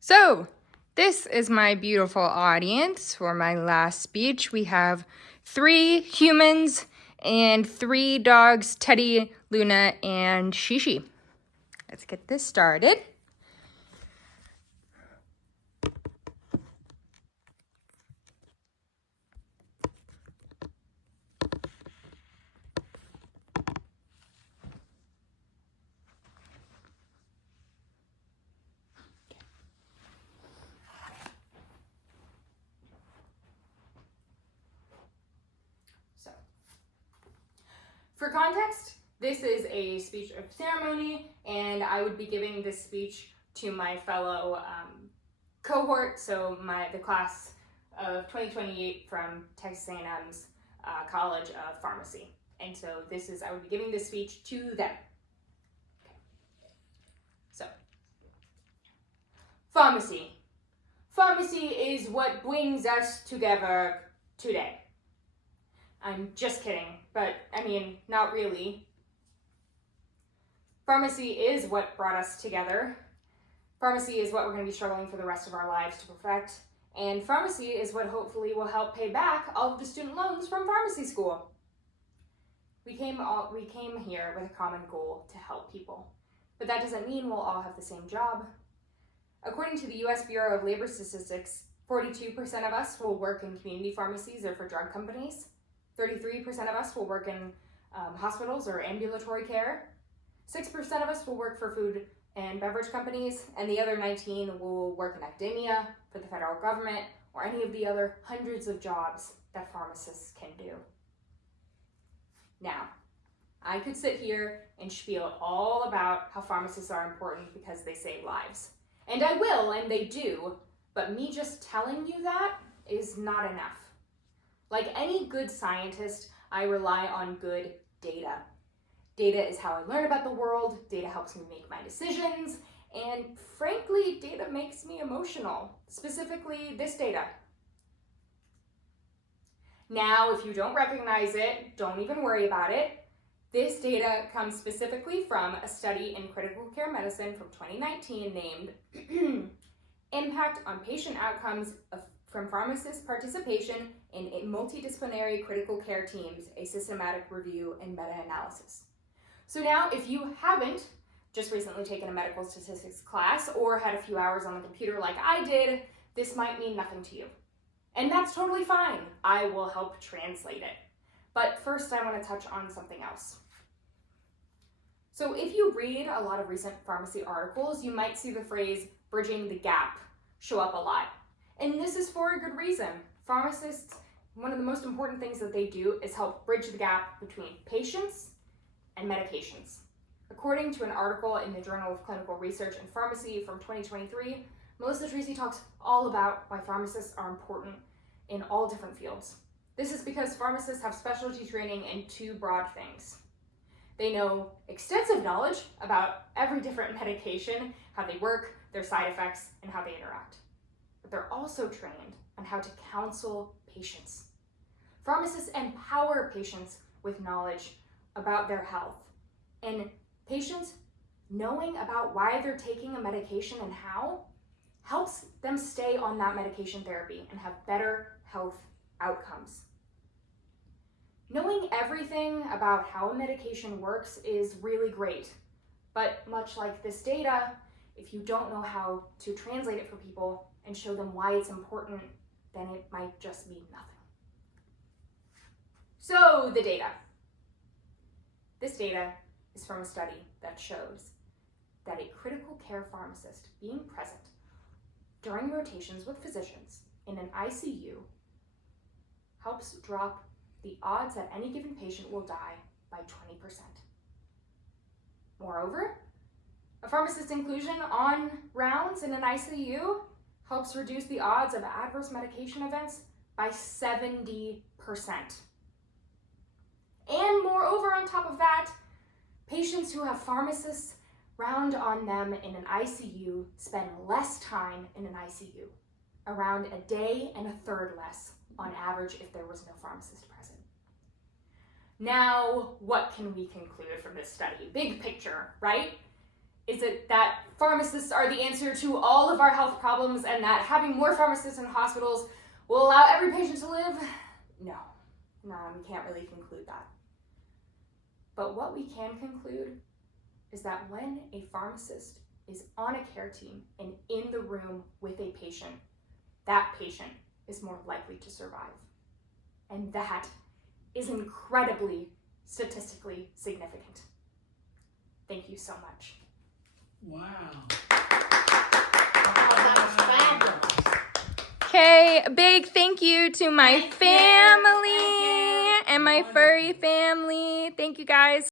So, this is my beautiful audience for my last speech. We have 3 humans and 3 dogs, Teddy, Luna, and Shishi. Let's get this started. So, for context, this is a speech of ceremony, and I would be giving this speech to my fellow cohort, so the class of 2028 from Texas A&M's College of Pharmacy. And so I would be giving this speech to them. Okay. So, pharmacy. Pharmacy is what brings us together today. I'm just kidding, but I mean, not really. Pharmacy is what brought us together. Pharmacy is what we're going to be struggling for the rest of our lives to perfect. And pharmacy is what hopefully will help pay back all of the student loans from pharmacy school. We came here with a common goal to help people. But that doesn't mean we'll all have the same job. According to the U.S. Bureau of Labor Statistics, 42% of us will work in community pharmacies or for drug companies. 33% of us will work in hospitals or ambulatory care. 6% of us will work for food and beverage companies, and the other 19 will work in academia, for the federal government, or any of the other hundreds of jobs that pharmacists can do. Now, I could sit here and spiel all about how pharmacists are important because they save lives. And I will, and they do, but me just telling you that is not enough. Like any good scientist, I rely on good data. Data is how I learn about the world, data helps me make my decisions, and frankly, data makes me emotional, specifically this data. Now, if you don't recognize it, don't even worry about it. This data comes specifically from a study in critical care medicine from 2019 named Impact on Patient Outcomes from Pharmacist Participation in Multidisciplinary Critical Care Teams, a Systematic Review and Meta-Analysis. So now, if you haven't just recently taken a medical statistics class or had a few hours on the computer like I did, this might mean nothing to you. And that's totally fine. I will help translate it. But first, I want to touch on something else. So if you read a lot of recent pharmacy articles, you might see the phrase bridging the gap show up a lot. And this is for a good reason. Pharmacists, one of the most important things that they do is help bridge the gap between patients and medications. According to an article in the Journal of Clinical Research in Pharmacy from 2023, Melissa Tracy talks all about why pharmacists are important in all different fields. This is because pharmacists have specialty training in 2 broad things. They know extensive knowledge about every different medication, how they work, their side effects, and how they interact. But they're also trained on how to counsel patients. Pharmacists empower patients with knowledge about their health. And patients knowing about why they're taking a medication and how helps them stay on that medication therapy and have better health outcomes. Knowing everything about how a medication works is really great, but much like this data, if you don't know how to translate it for people and show them why it's important, then it might just mean nothing. So the data. This data is from a study that shows that a critical care pharmacist being present during rotations with physicians in an ICU helps drop the odds that any given patient will die by 20%. Moreover, a pharmacist's inclusion on rounds in an ICU helps reduce the odds of adverse medication events by 70%. And moreover, on top of that, patients who have pharmacists round on them in an ICU spend less time in an ICU, around a day and a third less on average if there was no pharmacist present. Now, what can we conclude from this study? Big picture, right? Is it that pharmacists are the answer to all of our health problems and that having more pharmacists in hospitals will allow every patient to live? No, we can't really conclude that. But what we can conclude is that when a pharmacist is on a care team and in the room with a patient, that patient is more likely to survive. And that is incredibly statistically significant. Thank you so much. Wow. That was fabulous. Okay, a big thank you to my family and my furry family. Thank you guys.